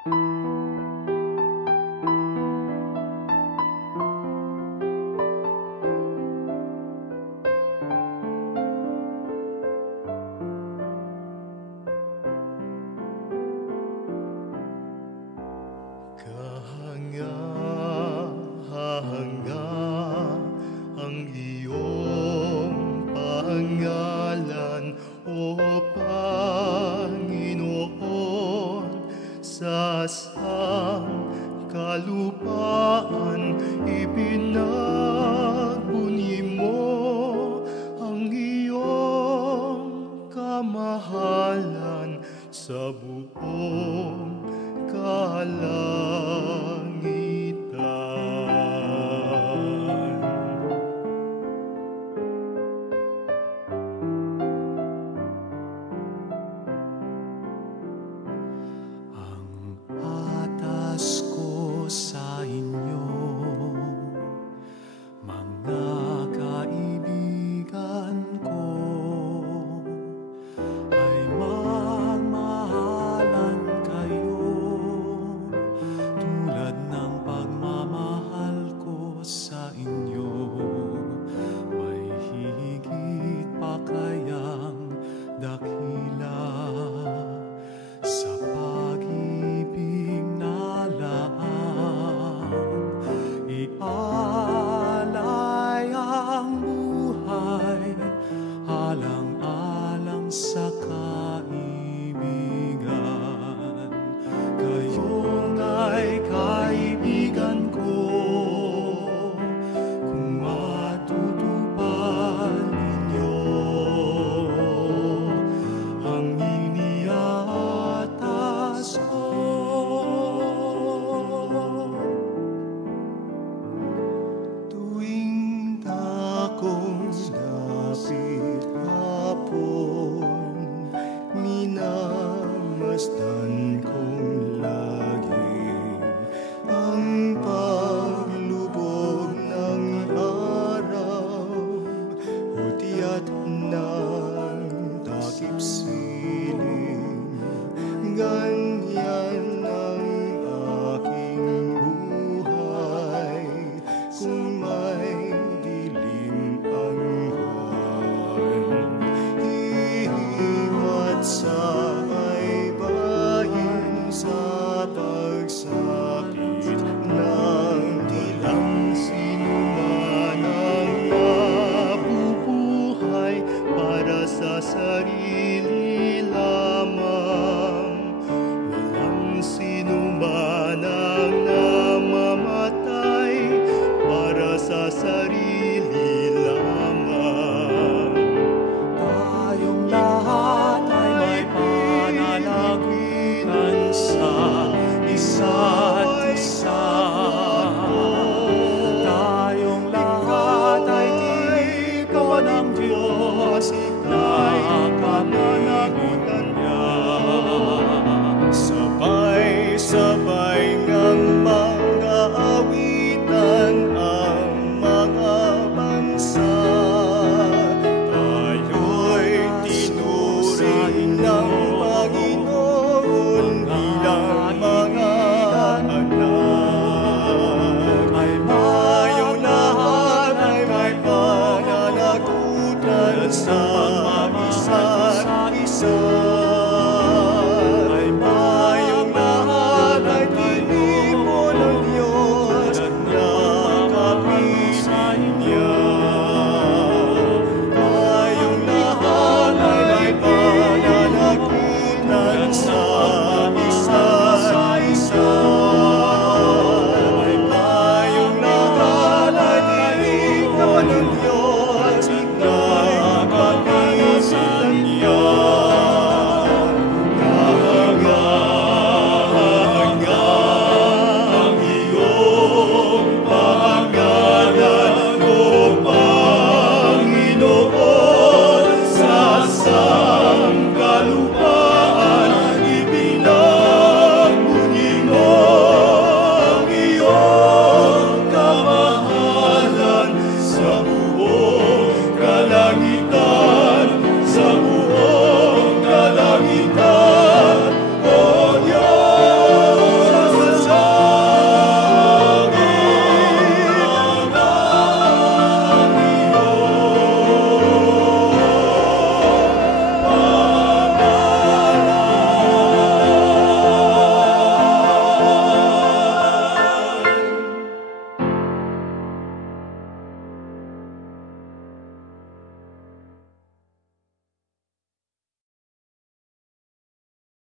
Kahanga-hanga ang iyong pangalan, O Panginoon, sa sangkalupaan ibinagbunyi mo ang iyong kamahalan sa buong kalangitan. Ang atas ko sa inyo, mga kaibigan ko, ay magmahalan kayo tulad ng pagmamahal ko sa inyo. May higit pa kayang dakila sa pag-ibig na laang ialay ang buhay alang-alang sa kaibigan. Kayo nga'y kaibigan ko kung matutupad ninyo ang iniatas ko. Tuwing dakong dapit hapon, minamasdan kong lagi ang paglubog ng araw o tiyak ng takip siling. Ganyan ang aking buhay kung may dilim ang buwan. Hihiwat sa baybayin sa pagsakit ng tilang sinuman ang nabubuhay para sa sarili lamang. Walang sinuman ang namamatay para sa sarili lamang. Tayong lahat ay may pananagutan sa isa